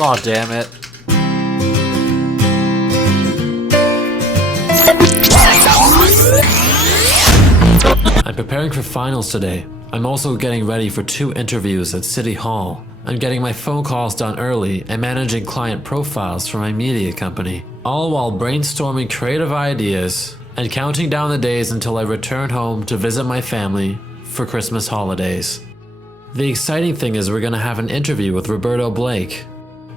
God damn it. I'm preparing for finals today. I'm also getting ready for 2 interviews at City Hall. I'm getting my phone calls done early and managing client profiles for my media company, all while brainstorming creative ideas and counting down the days until I return home to visit my family for Christmas holidays. The exciting thing is we're going to have an interview with Roberto Blake.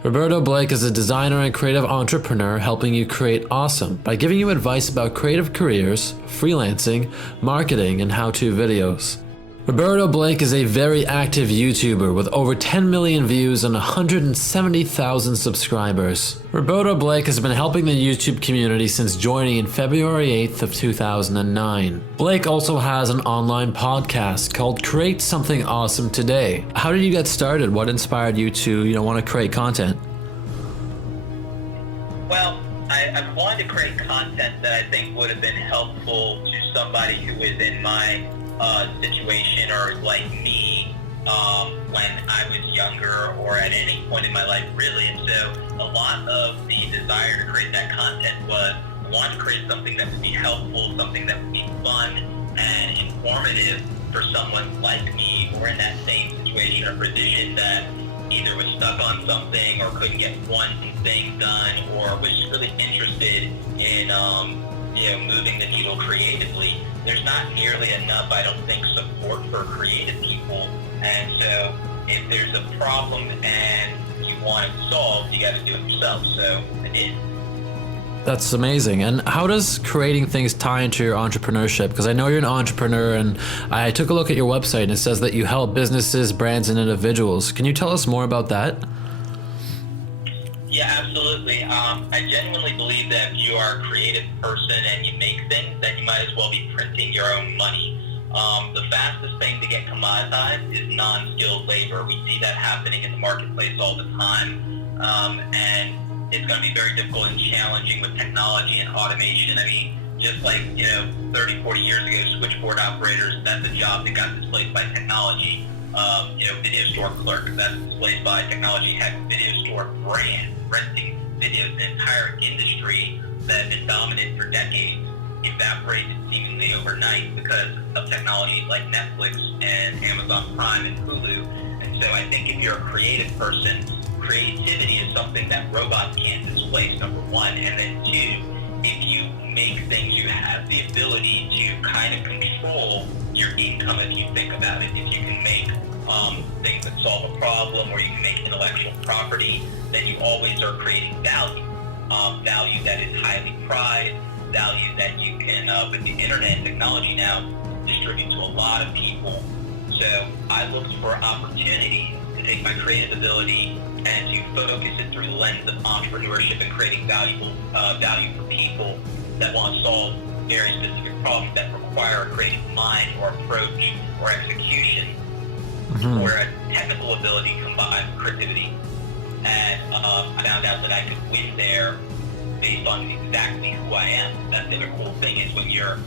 Roberto Blake is a designer and creative entrepreneur helping you create awesome by giving you advice about creative careers, freelancing, marketing, and how-to videos. Roberto Blake is a very active YouTuber with over 10 million views and 170,000 subscribers. Roberto Blake has been helping the YouTube community since joining in February 8th of 2009. Blake also has an online podcast called Create Something Awesome Today. How did you get started? What inspired you to, want to create content? Well, I wanted to create content that I think would have been helpful to somebody who is in my situation or like me when I was younger or at any point in my life really. And so a lot of the desire to create that content was I wanted to create something that would be helpful, something that would be fun and informative for someone like me or in that same situation or position that either was stuck on something or couldn't get one thing done or was just really interested in moving the needle creatively. There's not nearly enough, I don't think, support for creative people. And so if there's a problem and you want it solved, you got to do it yourself. So I did. That's amazing. And how does creating things tie into your entrepreneurship? Because I know you're an entrepreneur and I took a look at your website and it says that you help businesses, brands, and individuals. Can you tell us more about that? Yeah, absolutely. I genuinely believe that if you are a creative person and you make things, then you might as well be printing your own money. The fastest thing to get commoditized is non-skilled labor. We see that happening in the marketplace all the time. And it's going to be very difficult and challenging with technology and automation. I mean, just like, 30, 40 years ago, switchboard operators, that's a job that got displaced by technology. Video store clerk, that's displaced by technology. Heck, video store brand, renting videos, an entire industry that has been dominant for decades, evaporated seemingly overnight because of technologies like Netflix and Amazon Prime and Hulu. And so I think if you're a creative person, creativity is something that robots can't displace, number one. And then two, if you make things, you have the ability to kind of control your income if you think about it. If you can make things that solve a problem or you can make intellectual property, then you always are creating value. Value that is highly prized, value that you can, with the internet and technology now, distribute to a lot of people. So I looked for opportunities to take my creative ability and to focus it through the lens of entrepreneurship and creating value for people that want to solve very specific problems that require a creative mind or approach or execution or a technical ability combined with creativity. And I found out that I could win there based on exactly who I am. That's the other cool thing is when you're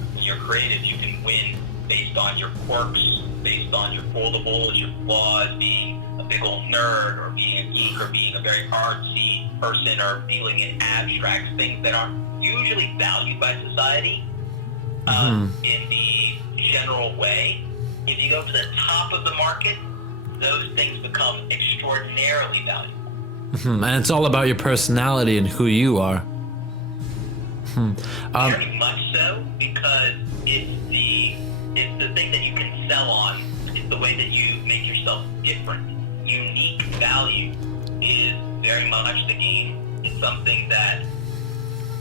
creative, you can win based on your quirks, based on your foldables, your flaws, being a big old nerd or being a geek or being a very artsy person or dealing in abstract things that aren't usually valued by society in the general way. If you go to the top of the market, those things become extraordinarily valuable. And it's all about your personality and who you are. Very much so, because it's the thing that you can sell on. It's the way that you make yourself different. Unique value is very much the game. It's something that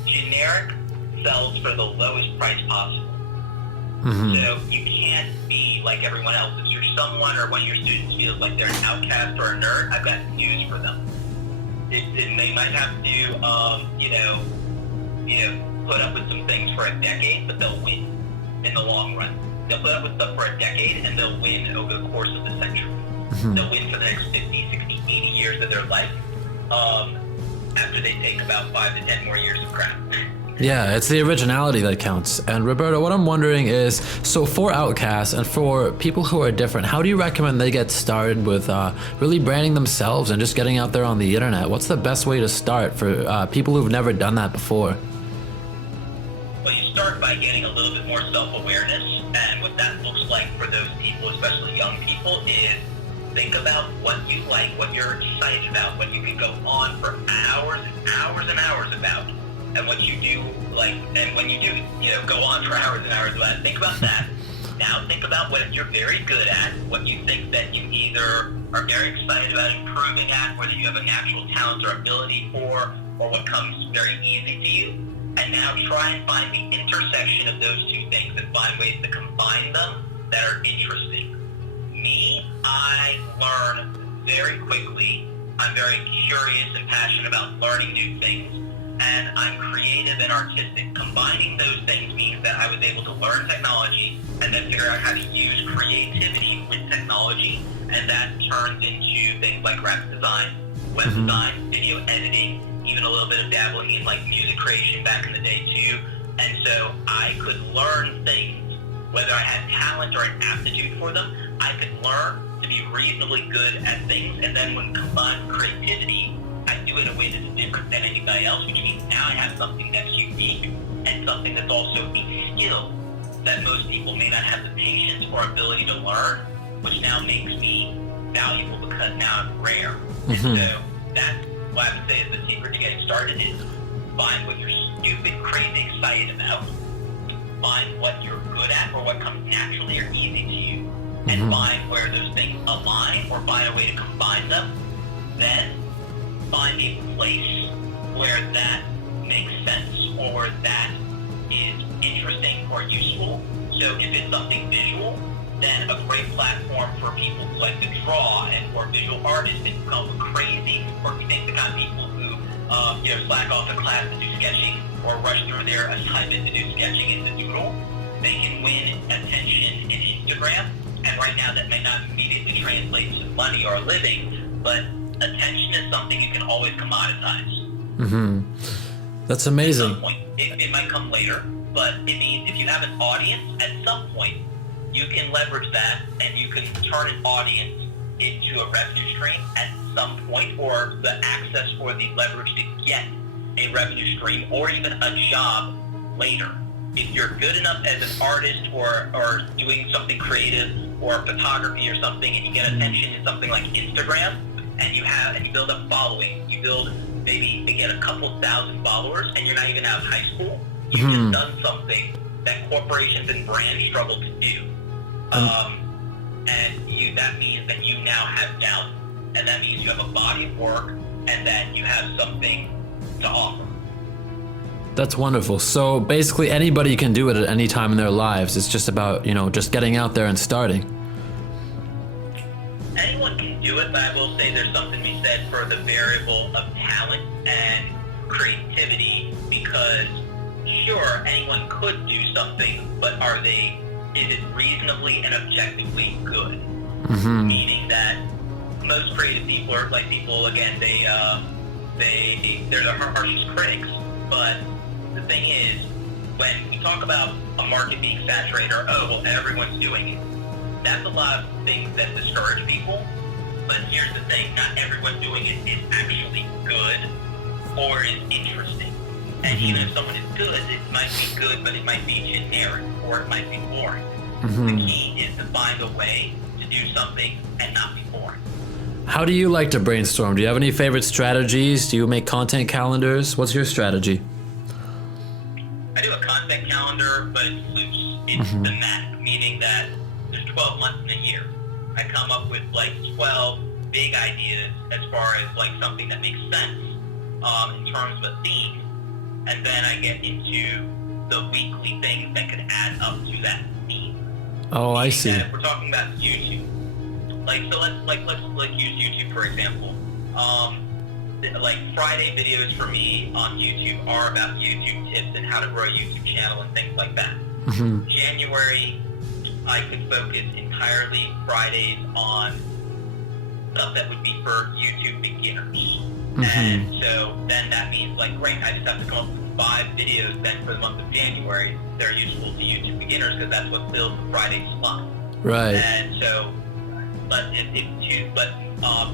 generic sells for the lowest price possible. So you can't be like everyone else. If you're someone or one of your students feels like they're an outcast or a nerd, I've got news for them. They might have to, put up with some things for a decade, but they'll win in the long run. They'll put up with stuff for a decade, and they'll win over the course of the century. They'll win for the next 50, 60, 80 years of their life after they take about 5 to 10 more years of crap. Yeah, it's the originality that counts. And Roberto, what I'm wondering is, so for outcasts and for people who are different, how do you recommend they get started with really branding themselves and just getting out there on the internet? What's the best way to start for people who've never done that before? Well, you start by getting a little bit more self-awareness, and what that looks like for those people, especially young people, is think about what you like, what you're excited about, what you can go on for hours and hours and hours about. And what you do, and when you do, go on for hours and hours about it, think about that. Now think about what you're very good at, what you think that you either are very excited about improving at, whether you have a natural talent or ability for, or what comes very easy to you. And now try and find the intersection of those two things and find ways to combine them that are interesting. Me, I learn very quickly. I'm very curious and passionate about learning new things. And I'm creative and artistic. Combining those things means that I was able to learn technology and then figure out how to use creativity with technology, and that turns into things like graphic design, web design, video editing, even a little bit of dabbling in like music creation back in the day too. And so I could learn things, whether I had talent or an aptitude for them, I could learn to be reasonably good at things, and then when combined with creativity, I do it in a way that's different than anybody else, which means now I have something that's unique and something that's also a skill that most people may not have the patience or ability to learn, which now makes me valuable because now I'm rare. And so that's what I would say is the secret to getting started is find what you're stupid, crazy, excited about, find what you're good at or what comes naturally or easy to you, and find where those things align or find a way to combine them. Then find a place where that makes sense or that is interesting or useful. So if it's something visual, then a great platform for people who like to draw and for visual artists that go crazy, or if you think the kind of people who slack off in class to do sketching or rush through their assignment to do sketching in the doodle, they can win attention in Instagram. And right now that may not immediately translate to money or a living, but attention is something you can always commoditize. That's amazing. At some point, it might come later, but it means if you have an audience, at some point, you can leverage that and you can turn an audience into a revenue stream at some point, or the access or the leverage to get a revenue stream or even a job later. If you're good enough as an artist or doing something creative or photography or something, and you get attention in something like Instagram, and you build a following, you build maybe to get a couple thousand followers, and you're not even out of high school, you've just done something that corporations and brands struggle to do. And that means that you now have talent, and that means you have a body of work, and that you have something to offer. That's wonderful. So basically anybody can do it at any time in their lives. It's just about, just getting out there and starting. Anyone can do it, but I will say there's something to be said for the variable of talent and creativity, because sure, anyone could do something, but is it reasonably and objectively good? Meaning that most creative people are like people, again, they're the harshest critics, but the thing is, when we talk about a market being saturated or, everyone's doing it, that's a lot of things that discourage people. But here's the thing, not everyone doing it is actually good or is interesting. And even if someone is good, it might be good, but it might be generic or it might be boring. The key is to find a way to do something and not be boring. How do you like to brainstorm? Do you have any favorite strategies? Do you make content calendars? What's your strategy? I do a content calendar, but it's loose. It's thematic, meaning that there's 12 months in a year. I come up with 12 big ideas as far as something that makes sense in terms of a theme, and then I get into the weekly things that could add up to that theme. Oh, I see. If we're talking about YouTube, so let's use YouTube for example. Friday videos for me on YouTube are about YouTube tips and how to grow a YouTube channel and things like that. January, I could focus entirely Fridays on stuff that would be for YouTube beginners. And so then that means great, I just have to come up with 5 videos then for the month of January that are useful to YouTube beginners, because that's what fills the Friday slot. Right. And so,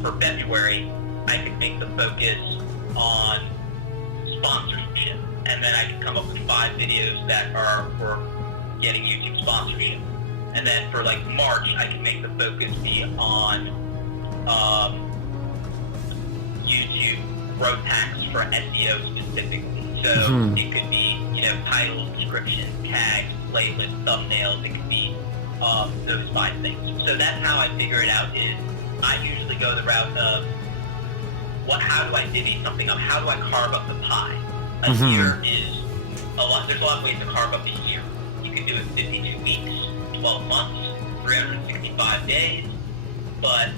for February, I could make the focus on sponsorship, and then I can come up with 5 videos that are for getting YouTube sponsorship. And then for like March, I can make the focus be on YouTube growth hacks for SEO specifically. So it could be, titles, description, tags, playlists, thumbnails. It could be those 5 things. So that's how I figure it out. Is I usually go the route of how do I divvy something up? How do I carve up the pie? A year is a lot. There's a lot of ways to carve up a year. You can do it 52 weeks, 12 months, 365 days. But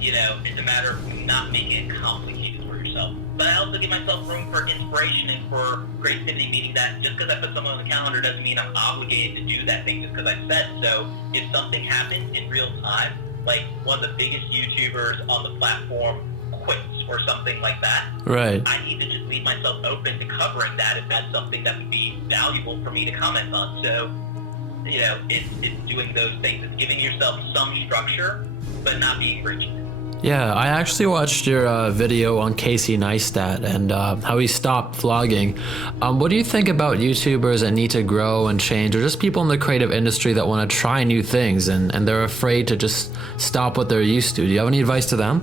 it's a matter of not making it complicated for yourself. But I also give myself room for inspiration and for creativity, meaning that just because I put someone on the calendar doesn't mean I'm obligated to do that thing just because I said so. If something happens in real time, like one of the biggest YouTubers on the platform quits or something like that, right, I need to just leave myself open to covering that if that's something that would be valuable for me to comment on. So, it's doing those things. It's giving yourself some structure, but not being rigid. Yeah, I actually watched your video on Casey Neistat and how he stopped vlogging. What do you think about YouTubers that need to grow and change, or just people in the creative industry that want to try new things and they're afraid to just stop what they're used to? Do you have any advice to them?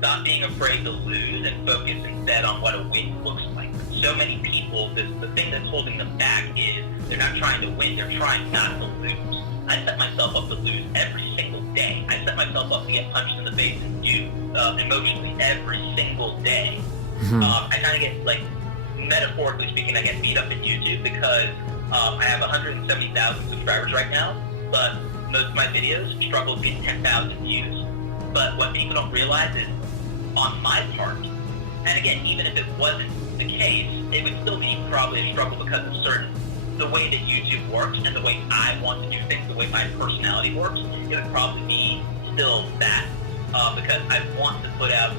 Not being afraid to lose and focus instead on what a win looks like. So many people, the thing that's holding them back is they're not trying to win, they're trying not to lose. I set myself up to lose every single day. I set myself up to get punched in the face and do emotionally every single day. I kind of get, like, metaphorically speaking, I get beat up in YouTube because I have 170,000 subscribers right now, but most of my videos struggle to get 10,000 views. But what people don't realize is, on my part, and again, even if it wasn't the case, it would still be probably a struggle because of the way that YouTube works and the way I want to do things, the way my personality works. It would probably be still that, because I want to put out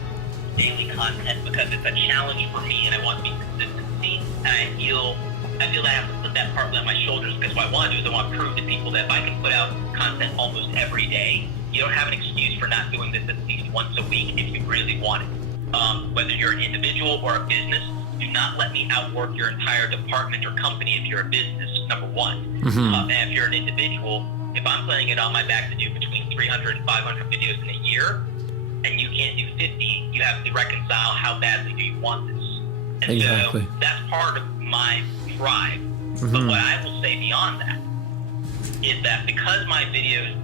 daily content because it's a challenge for me and I want to be consistency, and I feel I have to put that partly on my shoulders, because what I want to do is I want to prove to people that if I can put out content almost every day, you don't have an excuse for not doing this at least once a week if you really want it. Whether you're an individual or a business, do not let me outwork your entire department or company if you're a business, number one. And if you're an individual, if I'm putting it on my back to do between 300 and 500 videos in a year, and you can't do 50, you have to reconcile how badly do you want this. And exactly. So that's part of my drive. But what I will say beyond that is that because my videos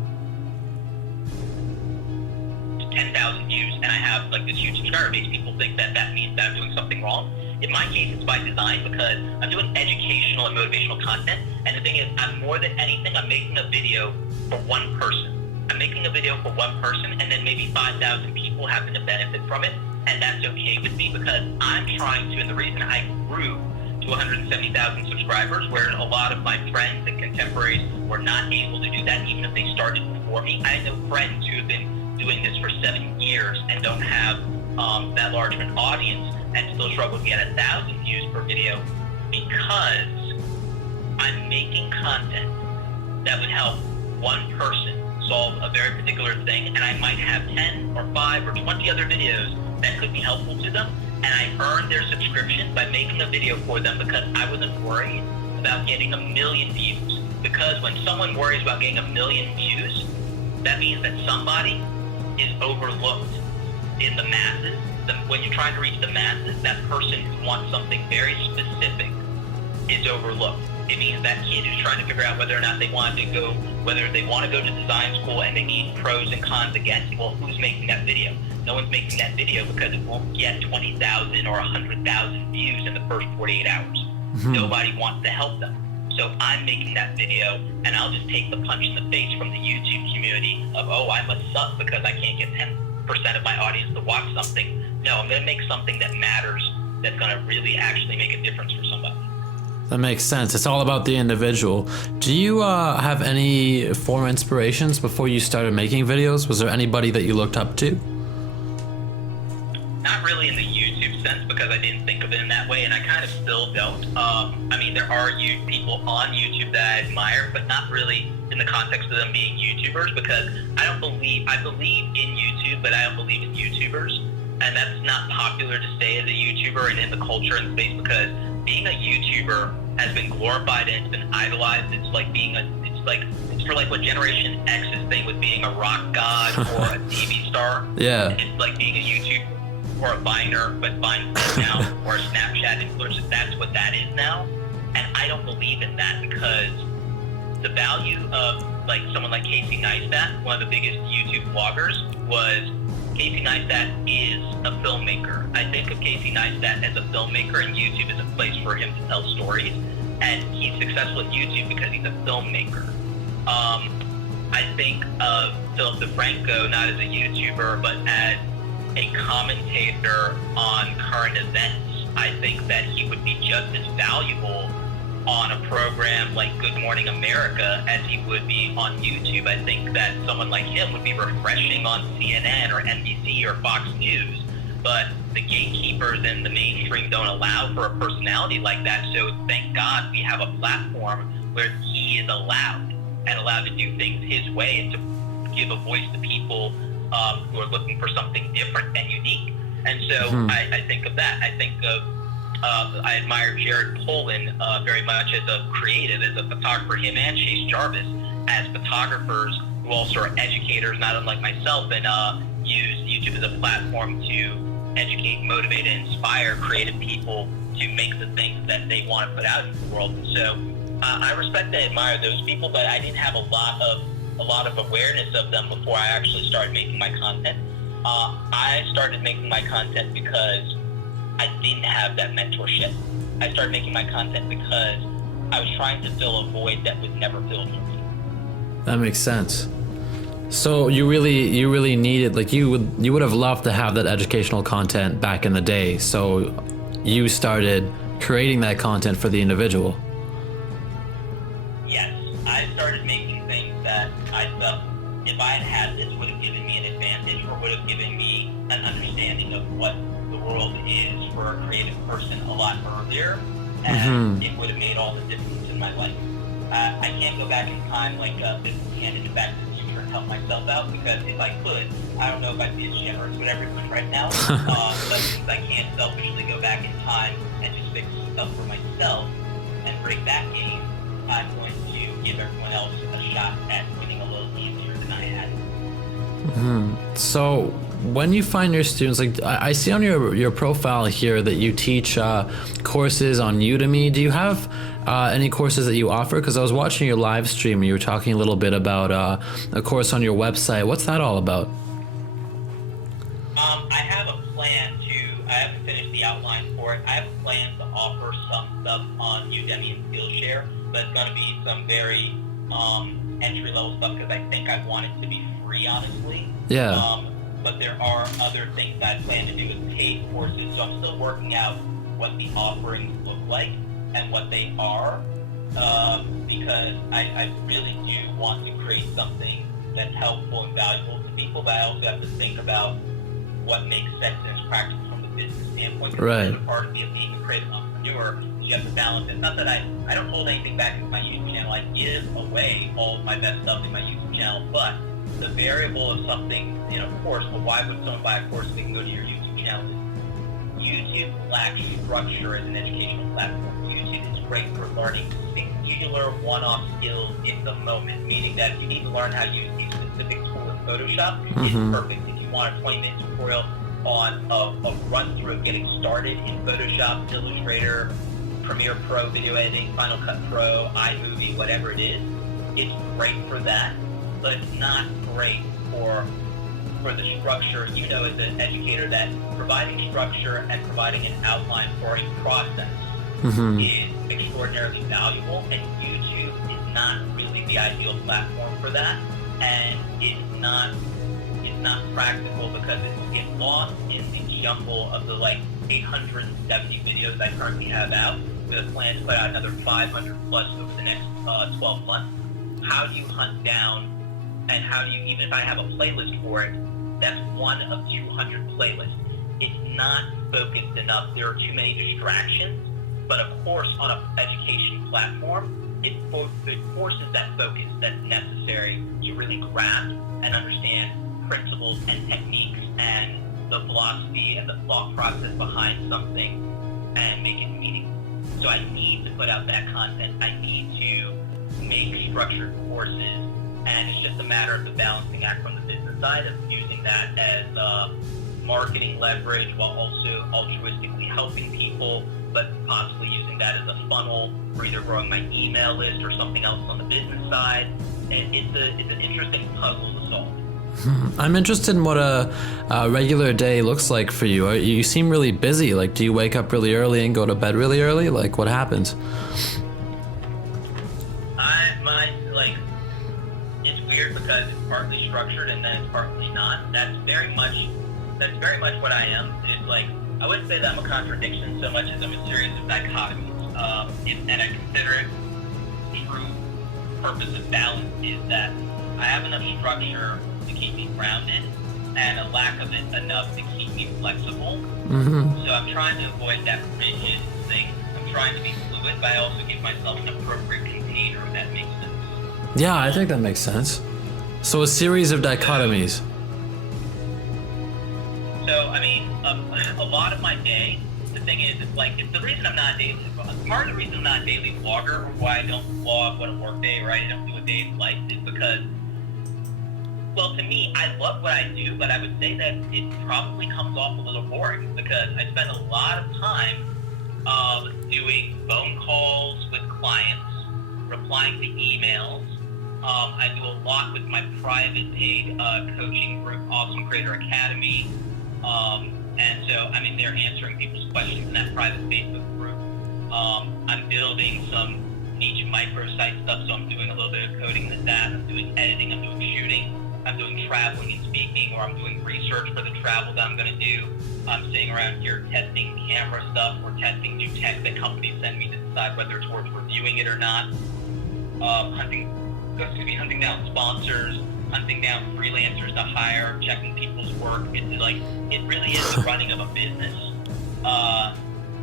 10,000 views and I have like this huge subscriber base, people think that means that I'm doing something wrong. In my case, it's by design, because I'm doing educational and motivational content, and the thing is, I'm more than anything, I'm making a video for one person. I'm making a video for one person, and then maybe 5,000 people happen to benefit from it, and that's okay with me, because I'm trying to, and the reason I grew to 170,000 subscribers, where a lot of my friends and contemporaries were not able to do that, even if they started before me. I know friends who have been doing this for 7 years and don't have that large of an audience and still struggle to get 1,000 views per video, because I'm making content that would help one person solve a very particular thing, and I might have 10 or 5 or 20 other videos that could be helpful to them, and I earned their subscription by making a video for them because I wasn't worried about getting 1 million views. Because when someone worries about getting 1 million views, that means that somebody is overlooked in the masses. When you're trying to reach the masses, that person who wants something very specific is overlooked. It means that kid who's trying to figure out whether or not they want to go to design school and they need pros and cons against, well, who's making that video? No one's making that video because it won't get 20,000 or 100,000 views in the first 48 hours. Nobody wants to help them. So I'm making that video, and I'll just take the punch in the face from the YouTube community of, oh, I must suck because I can't get 10% of my audience to watch something. No, I'm going to make something that matters, that's going to really actually make a difference for somebody. That makes sense. It's all about the individual. Do you have any former inspirations before you started making videos? Was there anybody that you looked up to? Not really in the YouTube sense, because because I didn't think of it in that way, and I kind of still don't. I mean, there are people on YouTube that I admire, but not really in the context of them being YouTubers, because I believe in YouTube, but I don't believe in YouTubers. And that's not popular to say as a YouTuber and in the culture and space, because being a YouTuber has been glorified and it's been idolized. It's for like what Generation X's thing with being a rock god or a TV star. Yeah. It's like being a YouTuber or a Viner, but Vine now, or a Snapchat influencer. That's what that is now. And I don't believe in that, because the value of like someone like Casey Neistat, one of the biggest YouTube vloggers, was Casey Neistat is a filmmaker. I think of Casey Neistat as a filmmaker, and YouTube is a place for him to tell stories. And he's successful at YouTube because he's a filmmaker. I think of Philip DeFranco not as a YouTuber, but as a commentator on current events. I think that he would be just as valuable on a program like Good Morning America as he would be on YouTube. I think that someone like him would be refreshing on CNN or NBC or Fox News, but the gatekeepers in the mainstream don't allow for a personality like that. So thank God we have a platform where he is allowed to do things his way and to give a voice to people who are looking for something different and unique. And so I think of that. I think of I admire Jared Polin very much as a creative, as a photographer, him and Chase Jarvis as photographers who also are educators, not unlike myself, and use YouTube as a platform to educate, motivate, and inspire creative people to make the things that they want to put out into the world. And so I respect and admire those people, but I didn't have a lot of awareness of them before I actually started making my content. I started making my content because I didn't have that mentorship. I started making my content because I was trying to fill a void that was never filled for me. That makes sense. So you really needed, like, you would have loved to have that educational content back in the day. So you started creating that content for the individual. Yes, I started making things that I felt if I had this would have given me an advantage, or would have given me an understanding of what the world is for a creative person a lot earlier, and it would have made all the difference in my life. I can't go back in time like business candidate back to the future and help myself out, because if I could, I don't know if I'd be as generous with everyone right now. But since I can't selfishly go back in time and just fix stuff for myself and break that game, I'm going to give everyone else a shot at winning a little easier than I had. So when you find your students, like I see on your profile here that you teach courses on Udemy. Do you have any courses that you offer? Because I was watching your live stream and you were talking a little bit about a course on your website. What's that all about? I have a plan I haven't finished the outline for it. I have a plan to offer some stuff on Udemy and Skillshare, but it's going to be some very entry-level stuff, because I think I want it to be free, honestly. Yeah. But there are other things I plan to do with paid courses, so I'm still working out what the offerings look like and what they are, because I really do want to create something that's helpful and valuable to people, but I also have to think about what makes sense and is practical from a business standpoint. Right. Because part of being a creative entrepreneur, you have to balance it. Not that I don't hold anything back in my YouTube channel. I give away all of my best stuff in my YouTube channel, but the variable of something, of course, well, why would someone buy a course if they can go to your YouTube channel? YouTube lacks structure as an educational platform. YouTube is great for learning singular one-off skills in the moment, meaning that if you need to learn how to use a specific tool in Photoshop, it's perfect. If you want a 20-minute tutorial on a run-through of getting started in Photoshop, Illustrator, Premiere Pro, video editing, Final Cut Pro, iMovie, whatever it is, it's great for that, but it's not great for the structure. You know, as an educator, that providing structure and providing an outline for a process is extraordinarily valuable, and YouTube is not really the ideal platform for that, and it's not practical, because it gets lost in the jumble of the 870 videos I currently have out, with a plan to put out another 500 plus over the next 12 months. How do you hunt down, and how do you, even if I have a playlist for it, that's one of 200 playlists. It's not focused enough. There are too many distractions. But of course, on an education platform, it forces that focus that's necessary to really grasp and understand principles and techniques and the philosophy and the thought process behind something and make it meaningful. So I need to put out that content. I need to make structured courses, and it's just a matter of the balancing act from the business side of using that as marketing leverage while also altruistically helping people, but possibly using that as a funnel for either growing my email list or something else on the business side. And it's an interesting puzzle to solve. I'm interested in what a regular day looks like for you. You seem really busy. Like, do you wake up really early and go to bed really early? Like, what happens? It's weird because it's partly structured and then it's partly not. That's very much what I am. It's like, I wouldn't say that I'm a contradiction so much as I'm a series of dichotomies. And I consider it true purpose of balance is that I have enough structure to keep me grounded and a lack of it enough to keep me flexible. Mm-hmm. So I'm trying to avoid that rigid thing. I'm trying to be fluid, but I also give myself an appropriate container, if that makes sense. Yeah, I think that makes sense. So a series of dichotomies. So, I mean, a lot of my day, the thing is, it's like, it's the reason I'm not a daily, part of the reason I'm not a daily vlogger, or why I don't vlog what a work day, right? I don't do a day in life, is because, well, to me, I love what I do, but I would say that it probably comes off a little boring because I spend a lot of time doing phone calls with clients, replying to emails. I do a lot with my private paid coaching group, Awesome Creator Academy. And so, I mean, they're answering people's questions in that private Facebook group. I'm building some niche microsite stuff, so I'm doing a little bit of coding with that. I'm doing editing, I'm doing shooting, I'm doing traveling and speaking, or I'm doing research for the travel that I'm going to do. I'm sitting around here testing camera stuff or testing new tech that companies send me to decide whether it's worth reviewing it or not. Hunting down sponsors, hunting down freelancers to hire, checking people's work. It's like, it really is the running of a business.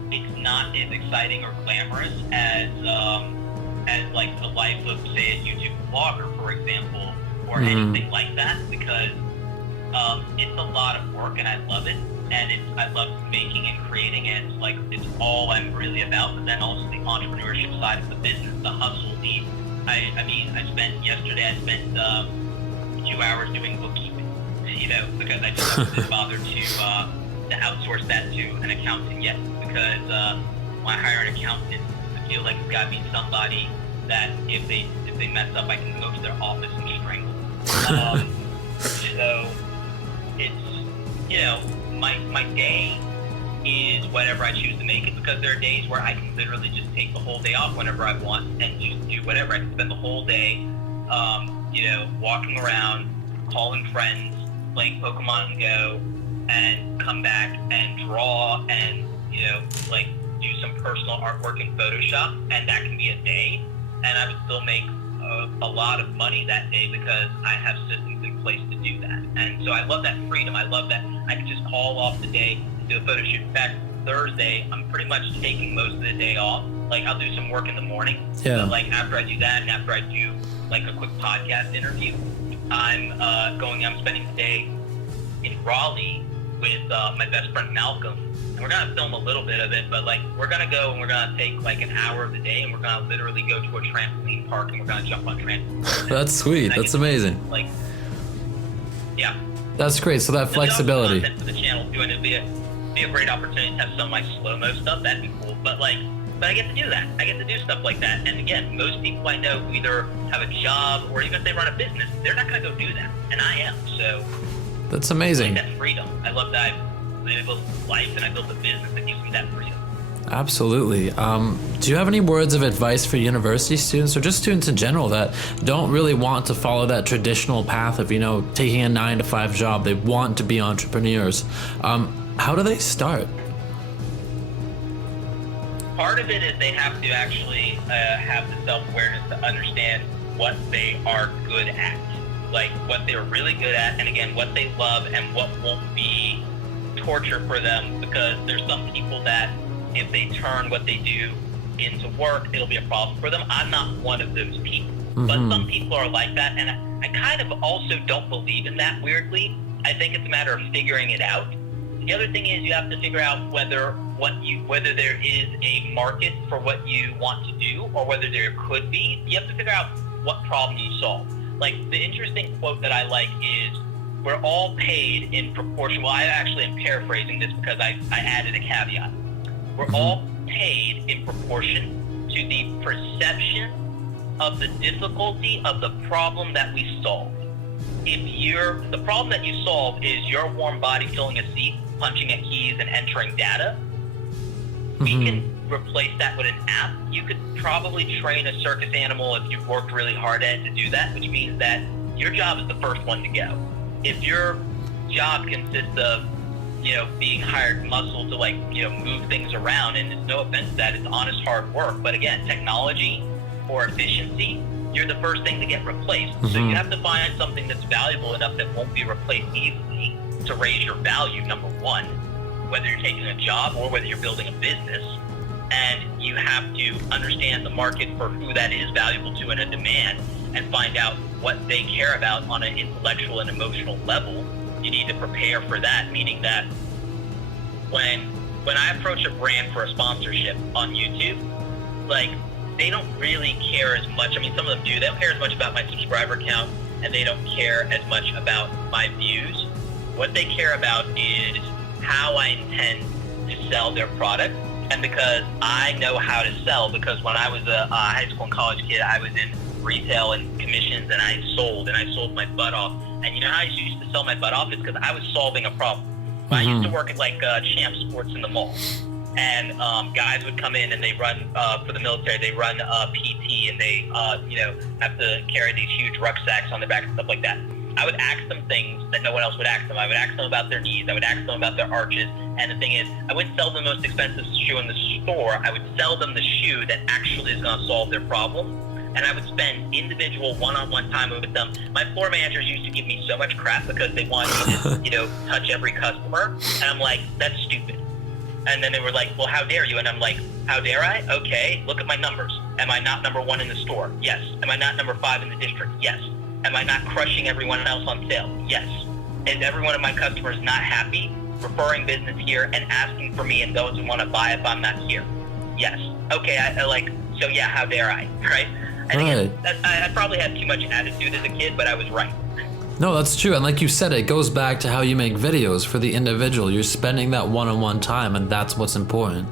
It's not as exciting or glamorous as like the life of, say, a YouTube vlogger, for example, or anything like that, because it's a lot of work and I love it. And I love making and creating it. It's like, it's all I'm really about. But then also the entrepreneurship side of the business, the hustle, yesterday I spent 2 hours doing bookkeeping, because I just haven't bothered to outsource that to an accountant yet, because when I hire an accountant, I feel like it's got to be somebody that if they mess up, I can go to their office and strangle them. So it's, my day is whatever I choose to make it, because there are days where I can literally just take the whole day off whenever I want and just do whatever. I can spend the whole day, walking around, calling friends, playing Pokemon Go, and come back and draw and, do some personal artwork in Photoshop, and that can be a day, and I would still make a lot of money that day because I have systems in place to do that. And so I love that freedom. I love that I can just call off the day and do a photo shoot. In fact, Thursday, I'm pretty much taking most of the day off. Like, I'll do some work in the morning. Yeah. But, after I do that and after I do, a quick podcast interview, I'm spending the day in Raleigh with my best friend Malcolm. And we're going to film a little bit of it, but, we're going to go and we're going to take, an hour of the day, and we're going to literally go to a trampoline park, and we're going to jump on trampolines. That's sweet. That's amazing. Yeah. That's great. So that flexibility. For the channel too, and it'd be a great opportunity to have some slow-mo stuff. That'd be cool. But I get to do that. I get to do stuff like that. And again, most people I know who either have a job or even if they run a business, they're not going to go do that. And I am. So that's amazing. That freedom. I love that I live a life and I built a business that gives me that freedom. Absolutely. Do you have any words of advice for university students or just students in general that don't really want to follow that traditional path of, taking a 9-to-5 job? They want to be entrepreneurs. How do they start? Part of it is they have to actually have the self-awareness to understand what they are good at, what they're really good at, and again, what they love and what won't be torture for them, because there's some people that if they turn what they do into work, it'll be a problem for them. I'm not one of those people. But some people are like that, and I kind of also don't believe in that, weirdly. I think it's a matter of figuring it out. The other thing is you have to figure out whether there is a market for what you want to do, or whether there could be. You have to figure out what problem you solve. Like, the interesting quote that I like is, we're all paid in proportion. Well, I actually am paraphrasing this because I added a caveat. We're all paid in proportion to the perception of the difficulty of the problem that we solve. If the problem that you solve is your warm body filling a seat, punching at keys, and entering data, we can replace that with an app. You could probably train a circus animal if you've worked really hard at it to do that, which means that your job is the first one to go. If your job consists of, being hired muscle to move things around, and it's no offense to that, it's honest hard work, but again, technology or efficiency, you're the first thing to get replaced. So you have to find something that's valuable enough that won't be replaced easily to raise your value, number one, whether you're taking a job or whether you're building a business. And you have to understand the market for who that is valuable to and a demand, and find out what they care about on an intellectual and emotional level. You need to prepare for that, meaning that when I approach a brand for a sponsorship on YouTube, they don't really care as much. I mean, some of them do. They don't care as much about my subscriber count, and they don't care as much about my views. What they care about is how I intend to sell their product. And because I know how to sell, because when I was a high school and college kid, I was in retail and commissions, and I sold my butt off. And you know how I used to sell my butt off? It's because I was solving a problem. I used to work at Champ Sports in the mall. And guys would come in and they run for the military. They run PT, and they have to carry these huge rucksacks on their back and stuff like that. I would ask them things that no one else would ask them. I would ask them about their knees. I would ask them about their arches. And the thing is, I wouldn't sell them the most expensive shoe in the store. I would sell them the shoe that actually is going to solve their problem. And I would spend individual one-on-one time with them. My floor managers used to give me so much crap because they wanted me to, touch every customer. And I'm like, that's stupid. And then they were like, well, how dare you? And I'm like, how dare I? Okay, look at my numbers. Am I not number 1 in the store? Yes. Am I not number 5 in the district? Yes. Am I not crushing everyone else on sale? Yes. Is every one of my customers not happy, referring business here and asking for me and those who want to buy if I'm not here? Yes. Okay, so yeah, how dare I, right? And again, I probably had too much attitude as a kid, but I was right. No, that's true. And like you said, it goes back to how you make videos for the individual. You're spending that one-on-one time, and that's what's important.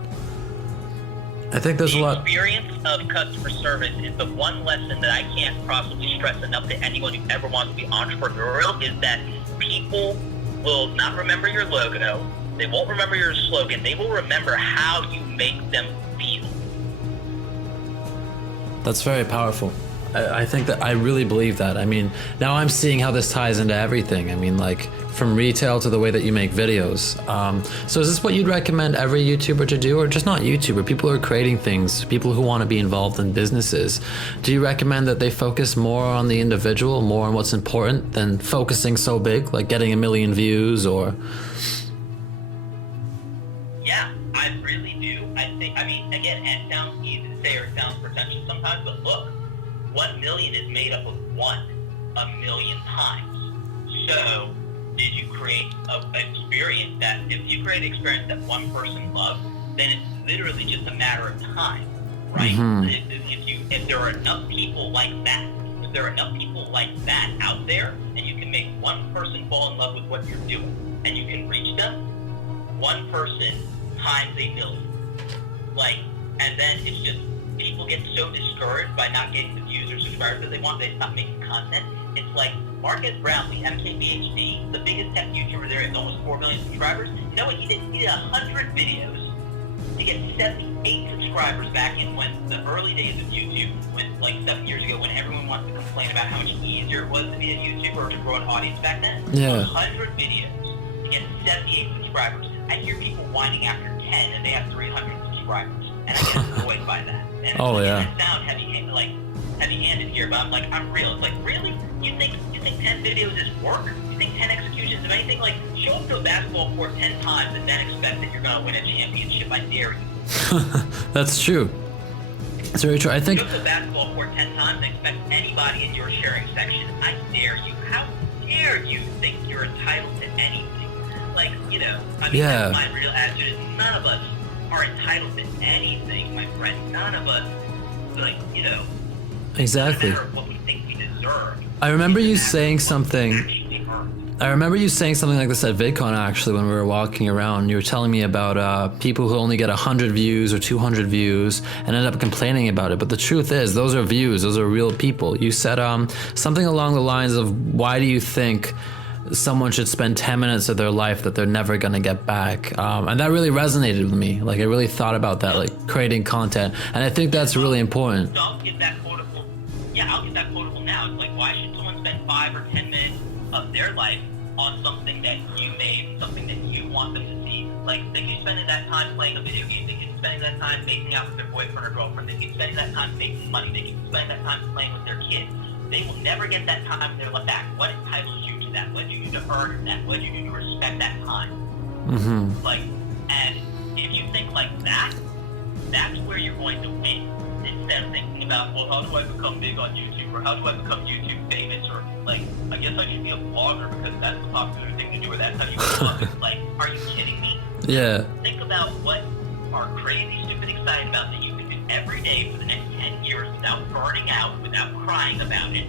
I think there's a lot. The experience of customer service is the one lesson that I can't possibly stress enough to anyone who ever wants to be entrepreneurial, is that people will not remember your logo. They won't remember your slogan. They will remember how you make them feel. That's very powerful. I think that I really believe that. I mean, now I'm seeing how this ties into everything. I mean, from retail to the way that you make videos. So is this what you'd recommend every YouTuber to do, or just not YouTuber, people who are creating things, people who want to be involved in businesses? Do you recommend that they focus more on the individual, more on what's important, than focusing so big, like getting 1 million views or? Yeah, I really do. Again, it sounds easy to say, or it sounds pretentious sometimes, but look, 1 million is made up of 1 million times. So, did you create an experience that, if you create an experience that one person loves, then it's literally just a matter of time, right? If there are enough people like that, out there, and you can make one person fall in love with what you're doing, and you can reach them, one person times 1 million. And then it's just, people get so discouraged by not getting the views or subscribers that they want, they stop making content. It's like Marcus Brownlee, MKBHD, the biggest tech YouTuber there is, almost 4 million subscribers. You know what he did? He did 100 videos to get 78 subscribers back in the early days of YouTube, 7 years ago, when everyone wants to complain about how much easier it was to be a YouTuber or to grow an audience back then. Yeah. 100 videos to get 78 subscribers. I hear people whining after 10 and they have 300 subscribers. And I get annoyed by that. And I sound heavy-handed here, but I'm real. It's like, really? You think 10 videos is work? You think 10 executions If anything, like, show up to a basketball court 10 times and then expect that you're going to win a championship. I dare you. That's true. It's very true. I think. Show up to a basketball court 10 times and expect anybody in your sharing section. I dare you. How dare you think you're entitled to anything? Like, you know, I mean, Yeah. that's my real attitude is none of us are entitled to anything, my friend. None of us, like, you know, Exactly. no matter what we think we deserve. I remember you it's a matter saying of what we something. actually earn. I remember you saying something like this at VidCon, actually, when we were walking around. You were telling me about people who only get 100 views or 200 views and end up complaining about it. But the truth is, those are views. Those are real people. You said something along the lines of, why do you think someone should spend 10 minutes of their life that they're never going to get back? And that really resonated with me. Like, I really thought about that, like creating content. And I think that's really important. So I'll get that quotable. Yeah, I'll get that quotable now. It's like, why should someone spend 5 or 10 minutes of their life on something that you made, something that you want them to see? Like, they could be spending that time playing a video game. They could be spending that time making out with their boyfriend or girlfriend. They could be spending that time making money. They could be spending that time playing with their kids. They will never get that time in their life back. What entitles you to that? What do you do to earn that? What do you do to respect that time? Mm-hmm. Like, and if you think like that, that's where you're going to win. Instead of thinking about, well, how do I become big on YouTube? Or how do I become YouTube famous? Or, like, I guess I should be a vlogger because that's the popular thing to do, or that's how you become. Like, are you kidding me? Yeah. Think about what are crazy, stupid, excited about that you can do every day for the next 10 years without burning out, without crying about it.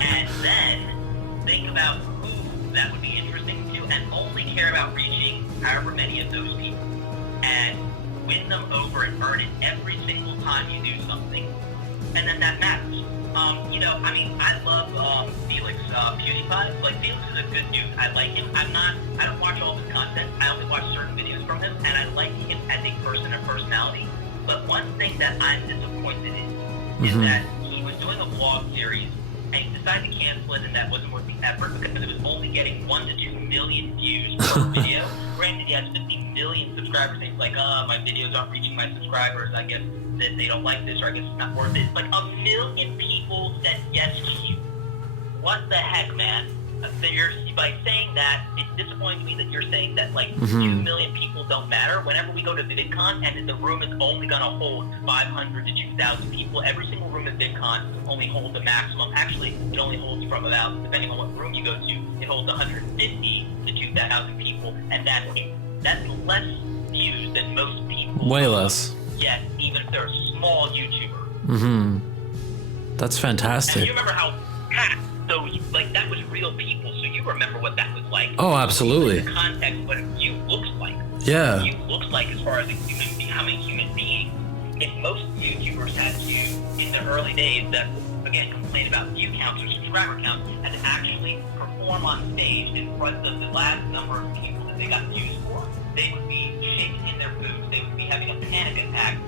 And then think about who that would be interesting to and only care about reaching however many of those people. And win them over and earn it every single time you do something. And then that matters. You know, I mean, I love Felix PewDiePie. Like, Felix is a good dude. I like him. I don't watch all his content. I only watch certain videos from him, and I like him as a person and personality. But one thing that I'm disappointed in is that he was doing a vlog series, and he decided to cancel it, and that wasn't worth the effort because it was only getting 1 to 2 million views per video. Granted, he has 50 million subscribers, and he's like, my videos aren't reaching my subscribers. I guess that they don't like this, or I guess it's not worth it. It's like 1 million people said yes to you. What the heck, man? By saying that, it's disappointing to me that you're saying that, like, 2 million people don't matter. Whenever we go to VidCon and the room is only going to hold 500 to 2,000 people, every single room at VidCon only holds a maximum. Actually, it only holds from about, depending on what room you go to, it holds 150 to 2,000 people, and that's less views than most people. Way less. Yes, even if they're a small YouTuber. Mm-hmm. That's fantastic. And you remember how packed, so, like, that was real people, so you remember what that was like. Oh, absolutely. The context, what you looks like. Yeah. You looks like as far as becoming a human being. If most YouTubers had to, in the early days, that, again, complain about view counts or subscriber counts, had to actually perform on stage in front of the last number of people that they got views for, they would be shaking in their boots. They would be having a panic attack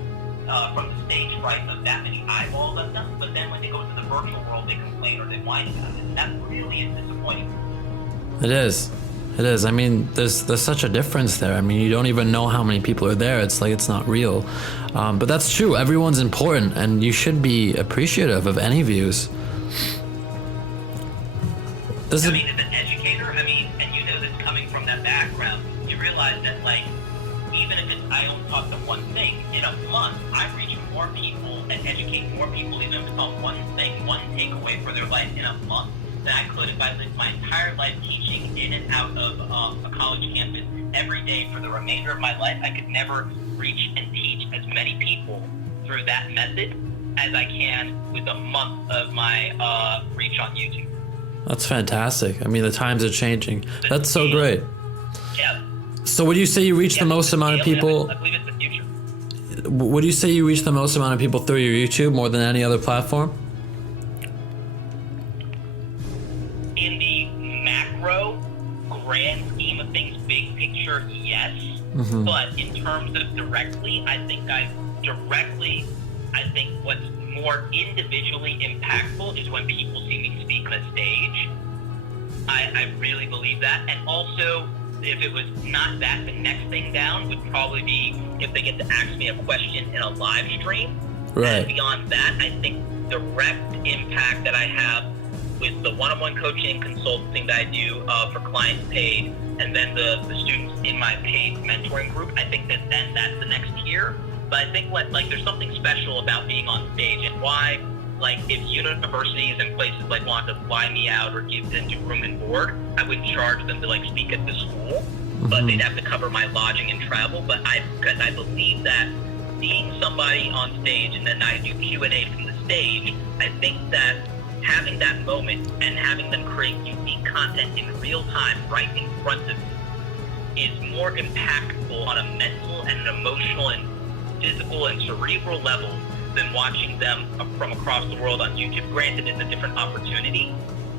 from the stage fright of that many eyeballs of them. But then when they go to the virtual world, they complain or they whine about it. That really is disappointing. It is. It is. I mean, there's such a difference there. I mean, you don't even know how many people are there. It's like it's not real. But that's true. Everyone's important, and you should be appreciative of any views. As an educator, and you know this coming from that background, you realize that, like, even if I only talk to one thing, in a month, I reach more people and educate more people, even if it's on one thing, one takeaway for their life in a month, than I could if I lived my entire life teaching in and out of a college campus every day for the remainder of my life. I could never reach and teach as many people through that method as I can with a month of my reach on YouTube. That's fantastic. I mean, the times are changing. That's so great. Yeah. So would you say you reach the most amount of people? I believe it's the future. Would you say you reach the most amount of people through your YouTube more than any other platform? In the macro, grand scheme of things, big picture, yes. Mm-hmm. But in terms of directly, I think what's more individually impactful is when people see me speak on a stage. I really believe that. And also, if it was not that, the next thing down would probably be if they get to ask me a question in a live stream. Right. And beyond that, I think direct impact that I have with the one-on-one coaching and consulting that I do for clients paid, and then the students in my paid mentoring group, I think that then that's the next tier. But I think there's something special about being on stage, and why, like, if universities and places like want to fly me out or give them do room and board, I wouldn't charge them to like speak at the school, but they'd have to cover my lodging and travel. But because I believe that seeing somebody on stage and then I do Q&A from the stage, I think that having that moment and having them create unique content in real time right in front of you is more impactful on a mental and an emotional and physical and cerebral level than watching them from across the world on YouTube. Granted, it's a different opportunity,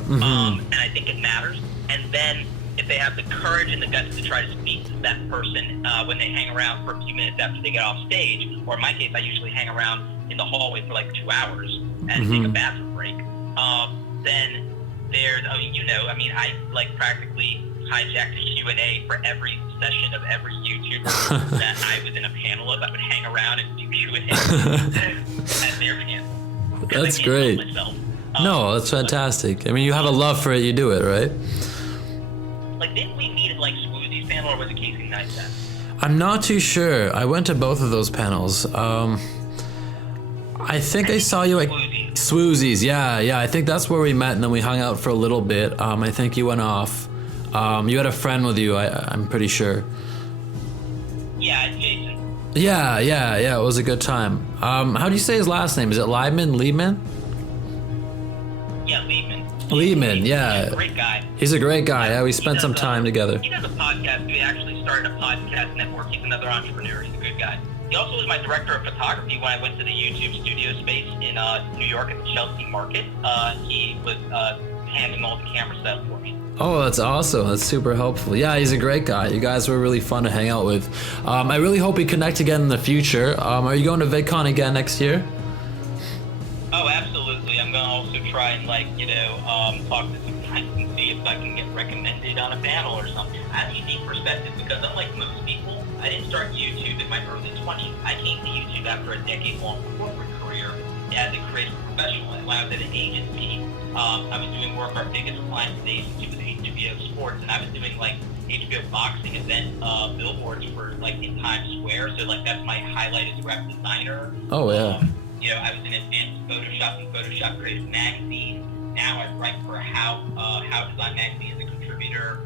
and I think it matters. And then if they have the courage and the guts to try to speak to that person when they hang around for a few minutes after they get off stage, or in my case, I usually hang around in the hallway for like 2 hours and take a bathroom break, then there's, I like practically hijacked a Q&A for every session of every YouTuber that I was in a panel of. I would hang around and do Q&A at their panel. That's great. No, that's fantastic. I mean, you have a love for it, you do it, right? Like, didn't we meet at like Swoozy's panel, or was it Casey Neistat? I'm not too sure. I went to both of those panels. I think I saw you at Swoozy's. Yeah. I think that's where we met, and then we hung out for a little bit. I think you went off. You had a friend with you, I'm pretty sure. Yeah, Jason. Yeah, it was a good time. How do you say his last name? Is it Liebman? Yeah, Liebman, yeah. He's a great guy. He's a great guy. Yeah, we spent some time together. He does a podcast. We actually started a podcast network. He's another entrepreneur. He's a good guy. He also was my director of photography when I went to the YouTube studio space in New York at the Chelsea Market. He was handling all the camera stuff for me. Oh, that's awesome. That's super helpful. Yeah, he's a great guy. You guys were really fun to hang out with. I really hope we connect again in the future. Are you going to VidCon again next year? Oh, absolutely. I'm going to also try and, talk to some friends and see if I can get recommended on a panel or something. I have a unique perspective because, unlike most people, I didn't start YouTube in my early 20s. I came to YouTube after a decade-long corporate career as a creative professional. And when I was at an agency, I was doing work. Our biggest client to date was HBO Sports, and I was doing HBO boxing event billboards for in Times Square. So that's my highlight as a graphic designer. Oh yeah. I was in advanced Photoshop and Photoshop Creative Magazine. Now I write for How Design Magazine as a contributor,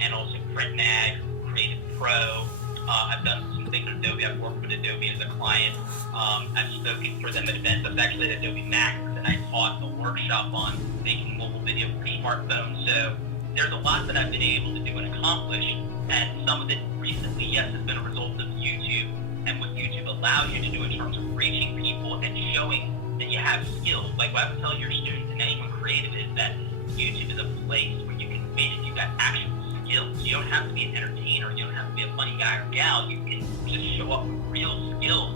and also Print Mag, Creative Pro. I've done some things with Adobe. I've worked with Adobe as a client. I've spoken for them at events. I was actually at Adobe Max, and I taught a workshop on making mobile video for smartphones. So there's a lot that I've been able to do and accomplish, and some of it recently, yes, has been a result of YouTube and what YouTube allows you to do in terms of reaching people and showing that you have skills. Like what I would tell your students and anyone creative is that YouTube is a place where you can win if you've got actual skills. You don't have to be an entertainer. You don't have to be a funny guy or gal. You can just show up with real skills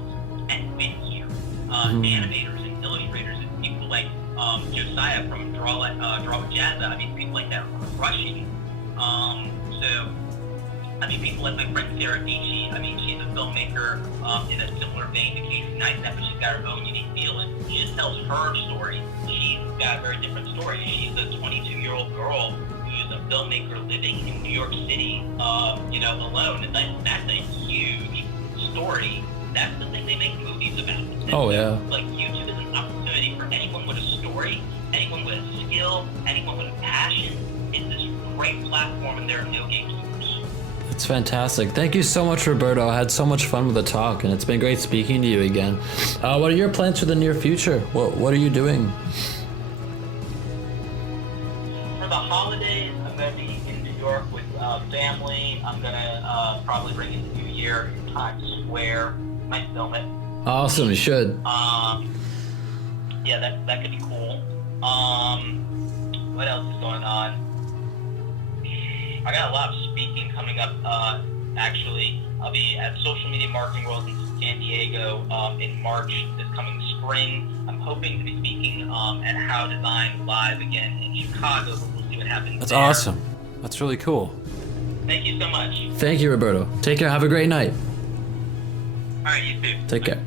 and win here. Animators and illustrators and people like Josiah from Draw with Jazza. I mean, people like that are crushing. People like my friend Sarah Beachy. I mean, she's a filmmaker in a similar vein to Casey Neistat, but she's got her own unique feel, and she just tells her story. She's got a very different story. She's a 22-year-old girl who's a filmmaker living in New York City, alone, and that's a huge story. That's the thing they make movies about. And oh yeah. YouTube is an opportunity for anyone with a story, anyone with a skill, anyone with a passion. It's this great platform, and there are no gatekeepers. It's fantastic. Thank you so much, Roberto. I had so much fun with the talk, and it's been great speaking to you again. What are your plans for the near future? What are you doing? For the holidays, I'm going to be in New York with family. I'm going to probably bring in the New Year in Times Square. Might film it. Awesome, you should. Yeah, that could be cool. What else is going on? I got a lot of speaking coming up, actually. I'll be at Social Media Marketing World in San Diego in March this coming spring. I'm hoping to be speaking at How Design Live again in Chicago, but we'll see what happens. That's there. awesome. That's really cool. Thank you so much. Thank you, Roberto. Take care. Have a great night. All right, you too. Take care.